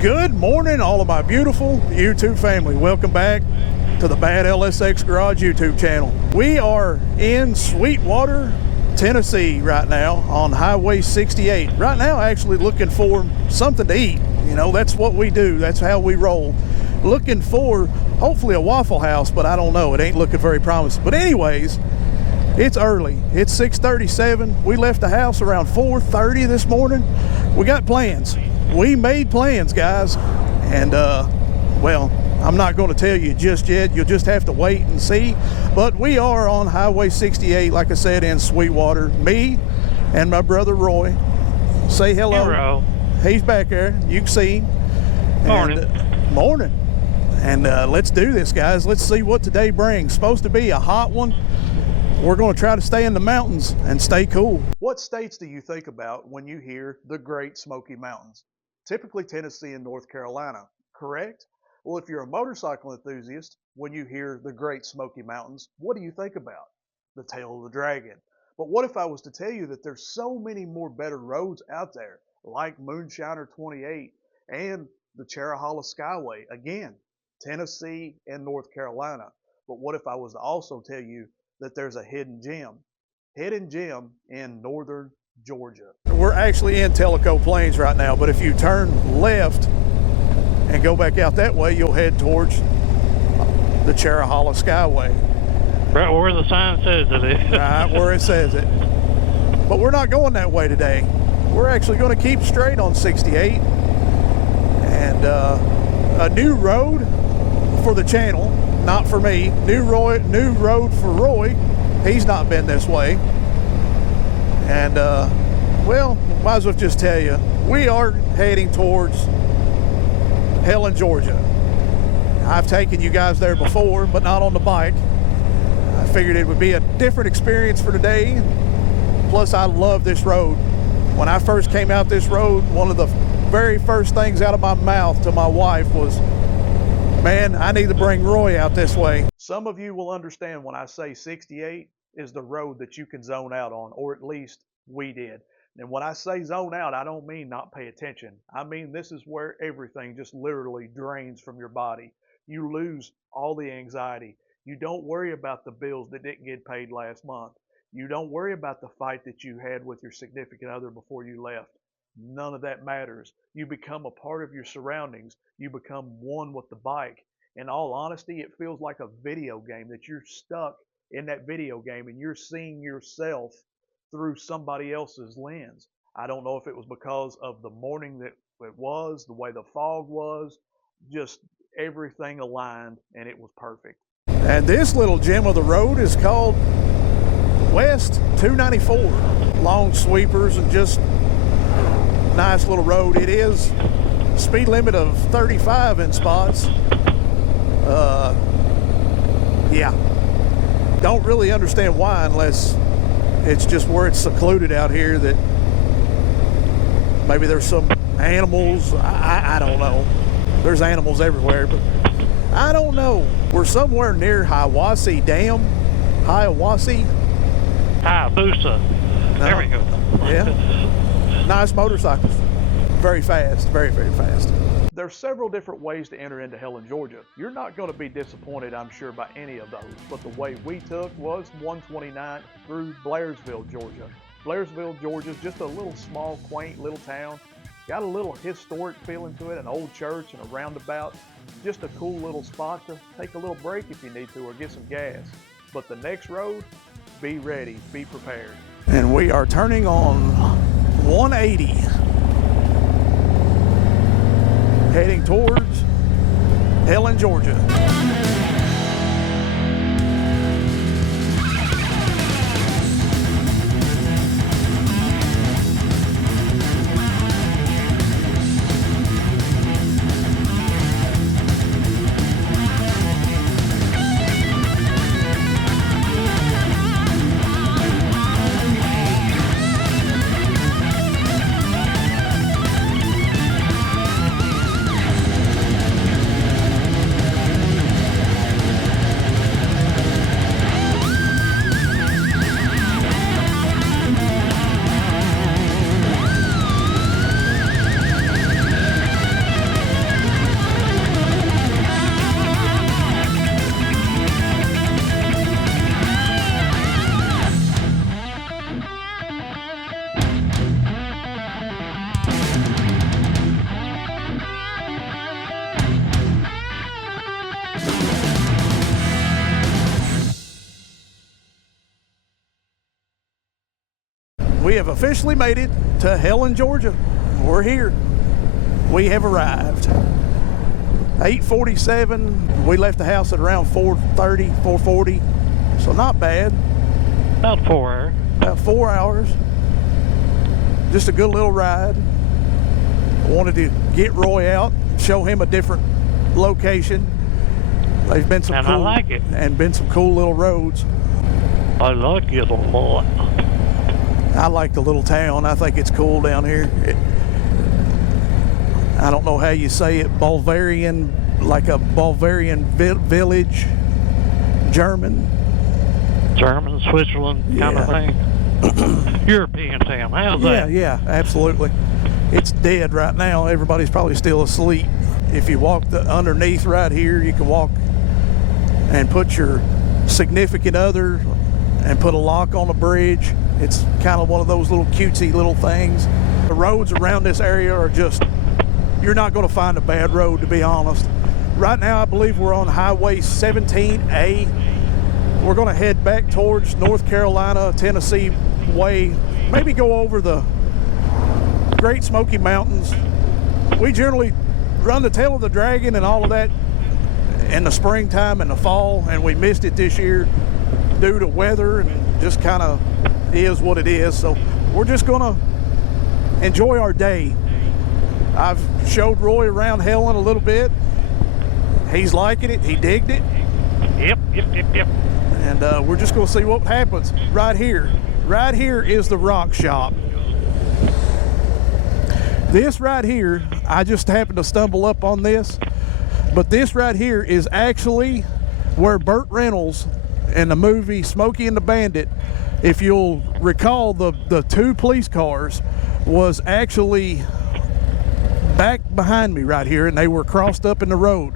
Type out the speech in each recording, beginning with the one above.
Good morning, all of my beautiful YouTube family. Welcome back to the Bad LSX Garage YouTube channel. We are in Sweetwater, Tennessee right now on Highway 68. Right now, actually looking for something to eat. You know, that's what we do. That's how we roll. Looking for hopefully a Waffle House, but I don't know. It ain't looking very promising. But anyways, it's early. It's 6:37. We left the house around 4:30 this morning. We got plans. We made plans, guys. And, well, I'm not going to tell you just yet. You'll just have to wait and see. But we are on Highway 68, like I said, in Sweetwater. Me and my brother Roy. Say hello. Hello. He's back there. You can see him. Morning. Morning. And let's do this, guys. Let's see what today brings. Supposed to be a hot one. We're going to try to stay in the mountains and stay cool. What states do you think about when you hear the Great Smoky Mountains? Typically Tennessee and North Carolina, correct? Well, if you're a motorcycle enthusiast, when you hear the Great Smoky Mountains, what do you think about? The tail of the dragon. But what if I was to tell you that there's so many more better roads out there, like Moonshiner 28 and the Cherohalaskyway, again, Tennessee and North Carolina. But what if I was to also tell you that there's a hidden gem in northern Georgia? We're actually in Tellico Plains right now, but if you turn left and go back out that way, you'll head towards the Cherohalaskyway. Right where the sign says it is. Right where it says it. But we're not going that way today. We're actually going to keep straight on 68. And a new road for the channel, not for me. New road for Roy. He's not been this way. And, well, might as well just tell you, we are heading towards Helen, Georgia. I've taken you guys there before, but not on the bike. I figured it would be a different experience for today. Plus, I love this road. When I first came out this road, one of the very first things out of my mouth to my wife was, man, I need to bring Roy out this way. Some of you will understand when I say 68 is the road that you can zone out on, or at least we did. And when I say zone out, I don't mean not pay attention. I mean this is where everything just literally drains from your body. You lose all the anxiety. You don't worry about the bills that didn't get paid last month. You don't worry about the fight that you had with your significant other before you left. None of that matters. You become a part of your surroundings. You become one with the bike. In all honesty, it feels like a video game that you're stuck in that video game and you're seeing yourself through somebody else's lens. I don't know if it was because of the morning that it was, the way the fog was, just everything aligned and it was perfect. And this little gem of the road is called West 294. Long sweepers and just nice little road. It is speed limit of 35 in spots. Yeah. Don't really understand why unless it's just where it's secluded out here that maybe there's some animals. I don't know. There's animals everywhere, but I don't know. We're somewhere near Hiawassee Dam. Hiawassee? Hayabusa. There we go. Yeah. Nice motorcycles. Very fast. Very, very fast. There's several different ways to enter into Helen, Georgia. You're not going to be disappointed, I'm sure, by any of those. But the way we took was 129 through Blairsville, Georgia. Blairsville, Georgia is just a little small, quaint little town. Got a little historic feeling to it, an old church and a roundabout. Just a cool little spot to take a little break if you need to or get some gas. But the next road, be ready, be prepared. And we are turning on 180. Heading towards Helen, Georgia. We have officially made it to Helen, Georgia. We're here. We have arrived. 8:47. We left the house at around 4:30, 4:40. So not bad. About 4 hours. About 4 hours. Just a good little ride. I wanted to get Roy out, show him a different location. They've been some And cool, I like it. And been some cool little roads. I like it a lot. I like the little town. I think it's cool down here. I don't know how you say it, Bulgarian, like a Bulgarian village, German, Switzerland kind of thing. European town. How's that? Yeah, absolutely. It's dead right now. Everybody's probably still asleep. If you walk underneath right here, you can walk and put your significant other and put a lock on the bridge. It's kind of one of those little cutesy little things. The roads around this area are just, you're not going to find a bad road, to be honest. Right now, I believe we're on Highway 17A. We're going to head back towards North Carolina, Tennessee way, maybe go over the Great Smoky Mountains. We generally run the tail of the dragon and all of that in the springtime and the fall, and we missed it this year due to weather, and just kind of is what it is. So we're just gonna enjoy our day. I've showed Roy around Helen a little bit. He's liking it. He digged it. Yep. And we're just gonna see what happens right here. Right here is the rock shop. This right here, I just happened to stumble up on this, but this right here is actually where Burt Reynolds in the movie Smoky and the Bandit, if you'll recall, the two police cars was actually back behind me right here, and they were crossed up in the road.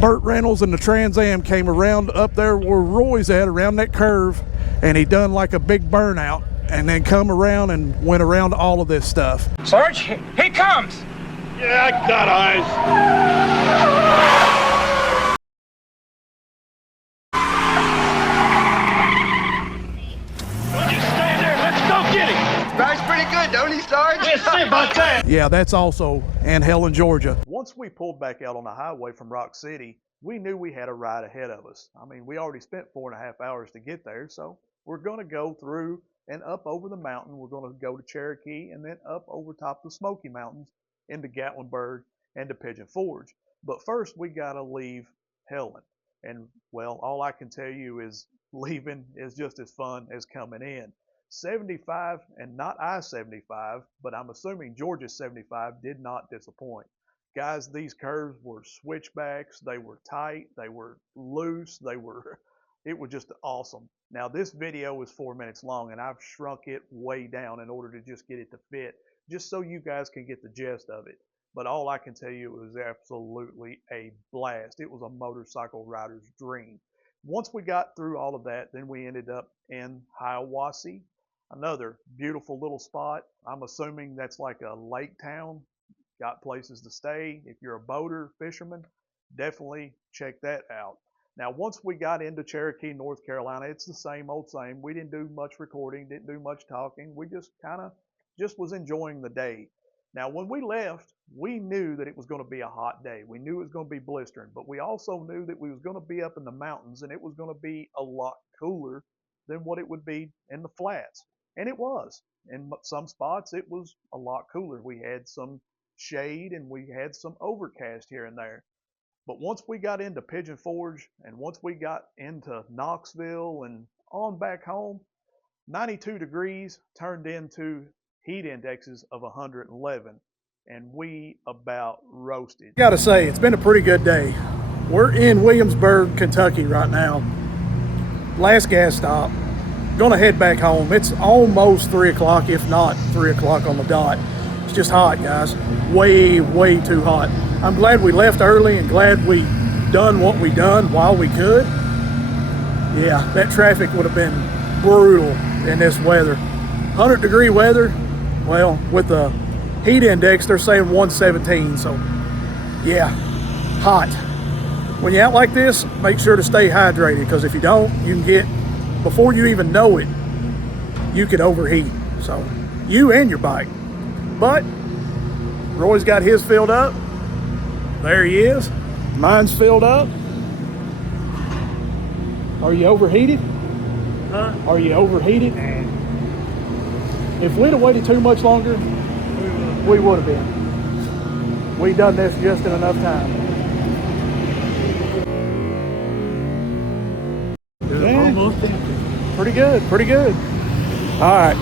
Burt Reynolds and the Trans Am came around up there where Roy's at, around that curve, and he done like a big burnout, and then come around and went around all of this stuff. Sarge, here he comes! Yeah, I got eyes. Don't you stay there. Let's go get him. Drives pretty good, don't he, Sarge? We'll see about that. Yeah, that's also in Helen, Georgia. Once we pulled back out on the highway from Rock City, we knew we had a ride ahead of us. I mean, we already spent 4.5 hours to get there, so we're going to go through and up over the mountain. We're going to go to Cherokee and then up over top the Smoky Mountains into Gatlinburg and to Pigeon Forge. But first, we got to leave Helen. And, well, all I can tell you is leaving is just as fun as coming in. 75, and not I-75, but I'm assuming Georgia 75 did not disappoint. Guys, these curves were switchbacks. They were tight. They were loose. It was just awesome. Now, this video is 4 minutes long, and I've shrunk it way down in order to just get it to fit, just so you guys can get the gist of it. But all I can tell you, it was absolutely a blast. It was a motorcycle rider's dream. Once we got through all of that, then we ended up in Hiawassee, another beautiful little spot. I'm assuming that's like a lake town. Got places to stay. If you're a boater, fisherman, definitely check that out. Now, once we got into Cherokee, North Carolina, it's the same old same. We didn't do much recording, didn't do much talking. We just was enjoying the day. Now, when we left, we knew that it was going to be a hot day. We knew it was going to be blistering, but we also knew that we was going to be up in the mountains, and it was going to be a lot cooler than what it would be in the flats. And it was. In some spots, it was a lot cooler. We had some shade and we had some overcast here and there. But once we got into Pigeon Forge and once we got into Knoxville and on back home, 92 degrees turned into heat indexes of 111, and we about roasted. Gotta say, it's been a pretty good day. We're in Williamsburg, Kentucky right now. Last gas stop. Gonna head back home. It's almost 3 o'clock, if not 3 o'clock on the dot. It's just hot, guys. Way, way too hot. I'm glad we left early and glad we done what we done while we could. Yeah, that traffic would have been brutal in this weather. 100-degree weather, well, with the heat index, they're saying 117, so yeah, hot. When you're out like this, make sure to stay hydrated, because if you don't, you can get, before you even know it, you could overheat. So, you and your bike. But Roy's got his filled up. There he is. Mine's filled up. Are you overheated? Huh? Are you overheated? If we'd have waited too much longer, we would have been. We done this just in enough time. Almost empty. Pretty good, pretty good. All right,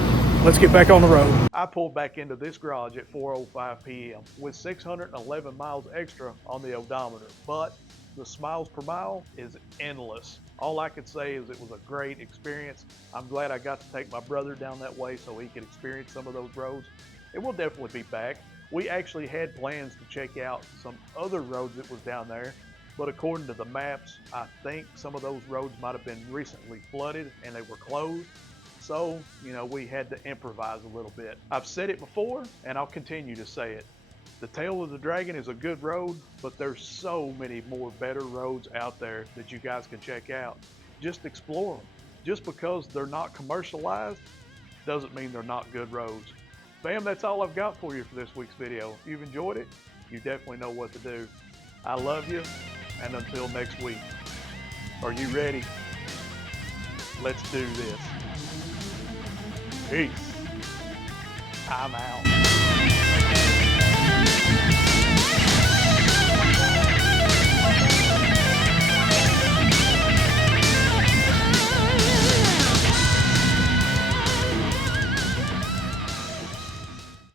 let's get back on the road. I pulled back into this garage at 4:05 p.m. with 611 miles extra on the odometer, but the smiles per mile is endless. All I could say is it was a great experience. I'm glad I got to take my brother down that way so he could experience some of those roads. And we'll definitely be back. We actually had plans to check out some other roads that was down there, but according to the maps, I think some of those roads might have been recently flooded and they were closed. So, we had to improvise a little bit. I've said it before, and I'll continue to say it. The Tail of the Dragon is a good road, but there's so many more better roads out there that you guys can check out. Just explore them. Just because they're not commercialized doesn't mean they're not good roads. Fam, that's all I've got for you for this week's video. If you've enjoyed it, you definitely know what to do. I love you, and until next week, are you ready? Let's do this. Peace. I'm out.